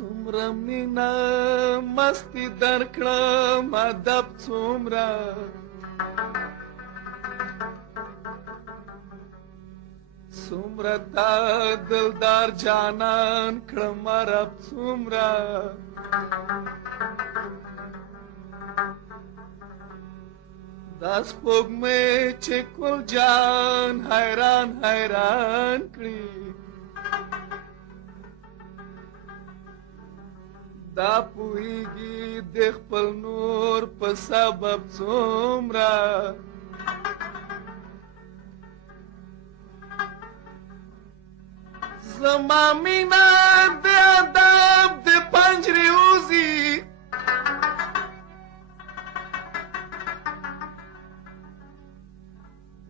څومره مینه مستی درکړم ادب څومره څومره تا دلدار جانان کړم رب څومره دا سپوږمۍ چې کل جان حیران حیران کړي دا پوهیږي د خپل نور په سبب څومره زما مینه د ادب د پنجرې وځي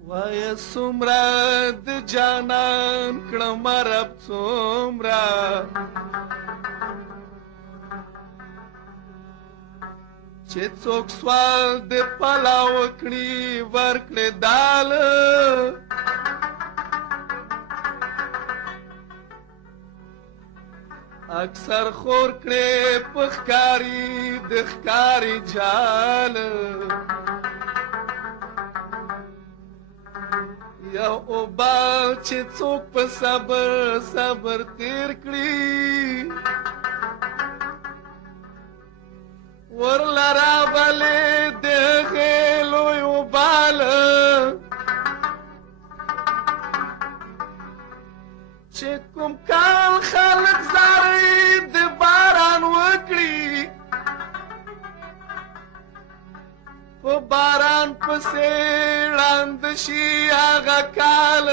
وایه څومره د جانان کړم رب څومره چې څوک سوال د پلا وکړي ورکړې داله اکثر خور کړې په ښکاري د ښکاري جاله یو اوبال چې څوک په صبر صبر تیر کړي ورلرا بلې د خېلو یو باله چې کوم کال خلک زارې د باران وکړي په باران پسې ړاند شي هغه کال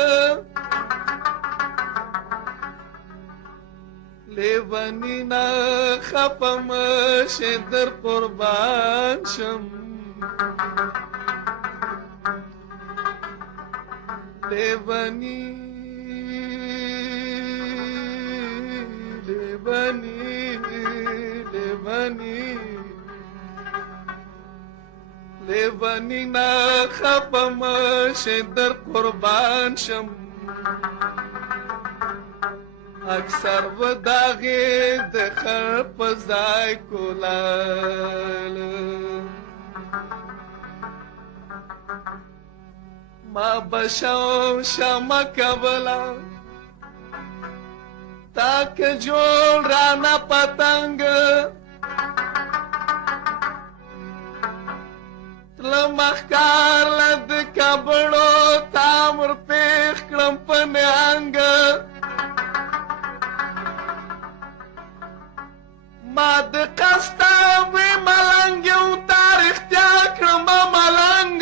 لیونی نه خفه مشه در قربان شم لیونی لیونی لیونی لیونی نه خفه مشه در قربان شم اکثر و داغی د خر په ځای کولال ما بشاو شمه کولا تاک جوړ رانا پتنګ تلم اخکار لد کبړو تامر پیخ کړم په نهنګ ما د قستا وی ملنګ یو تاریخ تیا کړم ملنګ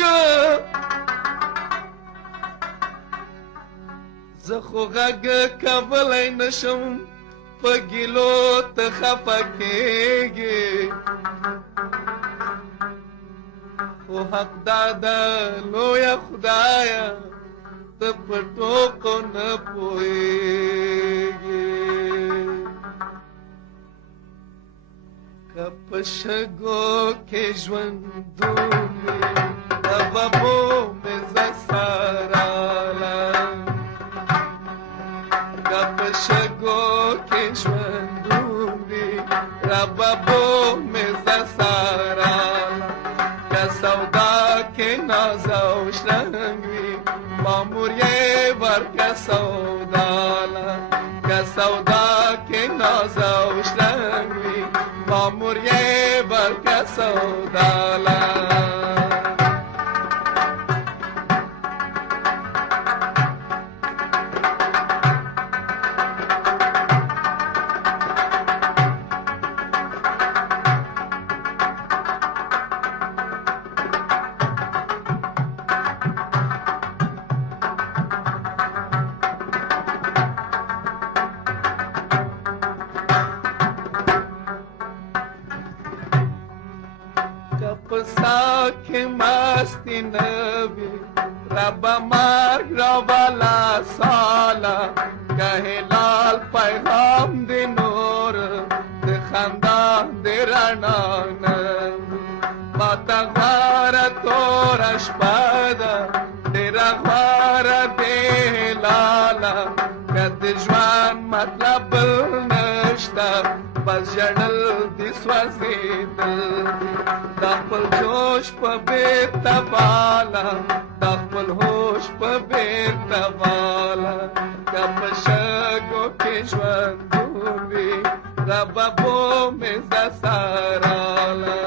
زه خو غږ کولی نشم په ګیلو ته خفه کېږې خو حق دا ده لویه خدایه ته په ټوکو نه پوهېږې که په شګو کې ژوندون د ببو مې زه ساراله که په شګو کې ژوندون وي رببو مې زه ساراله که سودا کې ناز او شرنګ وي مامور یې ورکه سوداله که سودا کې ناز او شرنګ وي مامور یې ورکه سوداله کې مستی نوي رب مرگ را بالا سالا که هلال پیغام دی نور د خندا دی رڼا نوي ما ته غواره توره شپه ده ډېره غواره دی هلاله که د ژوند مطلب بل نشته بس ژړل دي سوځېدل دي دا خپل جوش په بېرته باله دا خپل هوش په بېرته باله که په شګو کې ژوندون وي ربه بومې زه سراله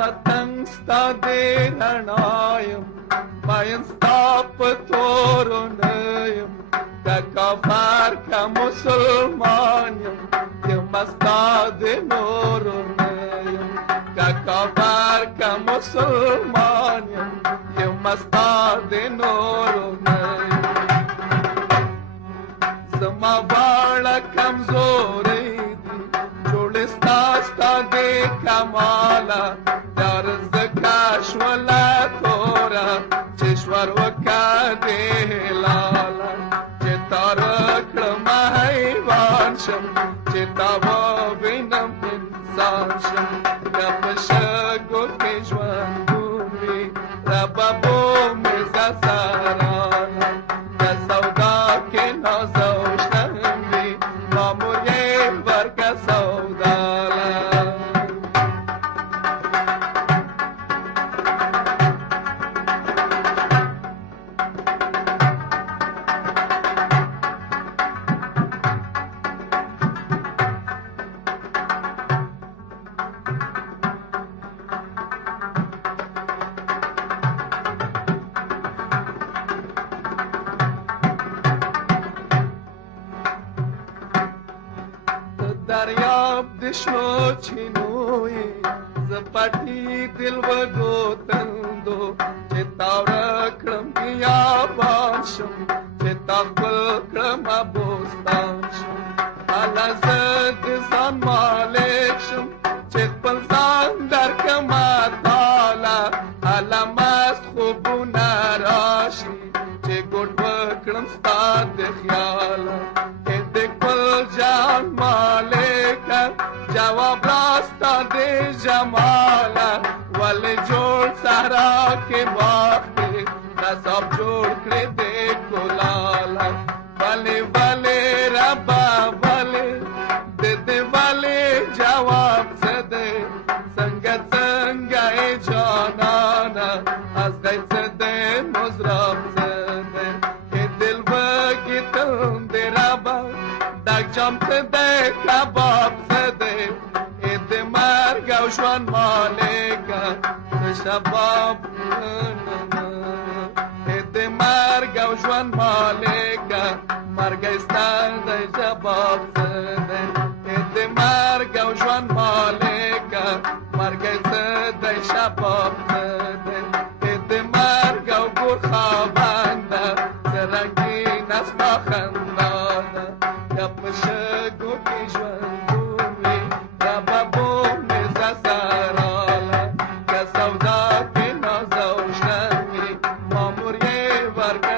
پتنګ ستا دې رڼا یم مین ستا په تورو نه یم که کافر که مسلمان یم یمه ستا د نورو نه یم که کافر که مسلمان یم یمه ستا د نورو نه یم زما واړه کمزورۍ دي جوړې ستا ستا د کماله شولا تورا چشور وکا دے لالا چتار کړم حیوان شم چتا و وینم انسان شم کپ شګو کې ژوندون وي ربه بومې زه سراله که سودا کې نازوشتن وي مامور یې ورکه سوداله دریاب د شنو چینوي زه پټي دل وګو تندو چې تا ورکړم بیابان شم چې تا خپل کړم بوستان شم هله زه د ځان مالک شم چې خپل ځان درکړمه تاله هله مست خوبونه راشي چې ګوټ وکړم ستا د خیاله جان مالکا جواب راستا دے جمالا والے جوڑ سہرا کے باقی نصاب جوڑ کرے دے کولالا والے والے ربا والے دے دے والے جواب سے دے سنگت سنگائے جانانا از گئی سے دے مزراب سے دے کہ دل بگی تم دے ربا داک جام سے دے کباب سے دے اید مرگ او ژوند مالکا شباب اید مرگ او ژوند مالکا مرگ استان دے شباب سے دے اید مرگ او ژوند مالکا مرگ دے شباب سے دے اید مرگ او ګور خوابنده سرنګین استا خندانه کپ شګو کې ژوندون وي ربه بومې زه سراله که سودا کې نازوشتن وي مامور یې ورکړه